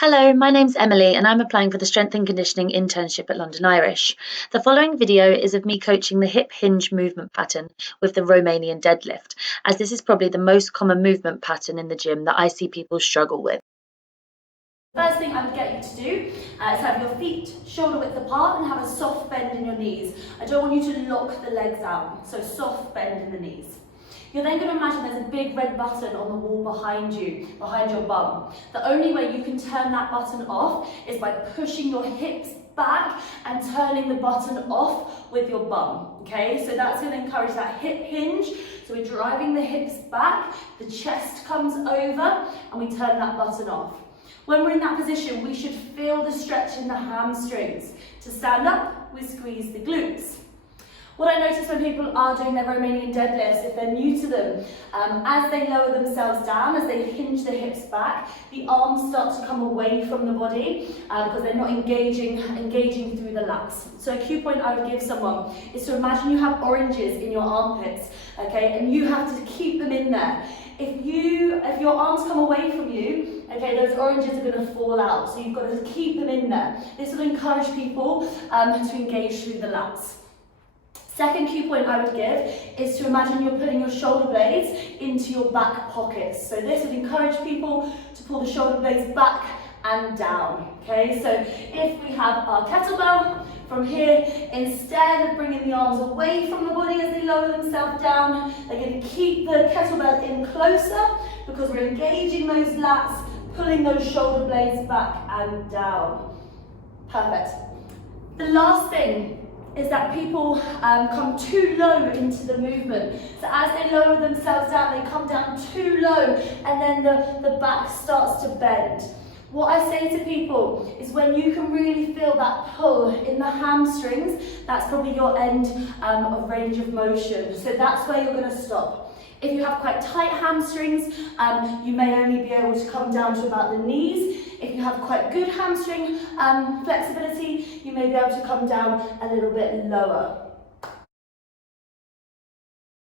Hello, my name's Emily and I'm applying for the Strength and Conditioning internship at London Irish. The following video is of me coaching the hip hinge movement pattern with the Romanian deadlift, as this is probably the most common movement pattern in the gym that I see people struggle with. First thing I would get you to do is have your feet shoulder width apart and have a soft bend in your knees. I don't want you to lock the legs out, so soft bend in the knees. You're then going to imagine there's a big red button on the wall behind you, behind your bum. The only way you can turn that button off is by pushing your hips back and turning the button off with your bum, okay? So that's going to encourage that hip hinge. So we're driving the hips back, the chest comes over, and we turn that button off. When we're in that position, we should feel the stretch in the hamstrings. To stand up, we squeeze the glutes. What I notice when people are doing their Romanian deadlifts, if they're new to them, as they lower themselves down, as they hinge the hips back, the arms start to come away from the body because they're not engaging through the lats. So a cue point I would give someone is to imagine you have oranges in your armpits, okay, and you have to keep them in there. If your arms come away from you, okay, those oranges are going to fall out, so you've got to keep them in there. This will encourage people to engage through the lats. Second cue point I would give is to imagine you're putting your shoulder blades into your back pockets. So this would encourage people to pull the shoulder blades back and down. Okay, so if we have our kettlebell from here, instead of bringing the arms away from the body as they lower themselves down, they're going to keep the kettlebell in closer because we're engaging those lats, pulling those shoulder blades back and down. Perfect. The last thing is that people come too low into the movement. So as they lower themselves down, they come down too low and then the back starts to bend. What I say to people is when you can really feel that pull in the hamstrings, that's probably your end of range of motion. So that's where you're going to stop. If you have quite tight hamstrings, you may only be able to come down to about the knees. If you have quite good hamstring flexibility, you may be able to come down a little bit lower.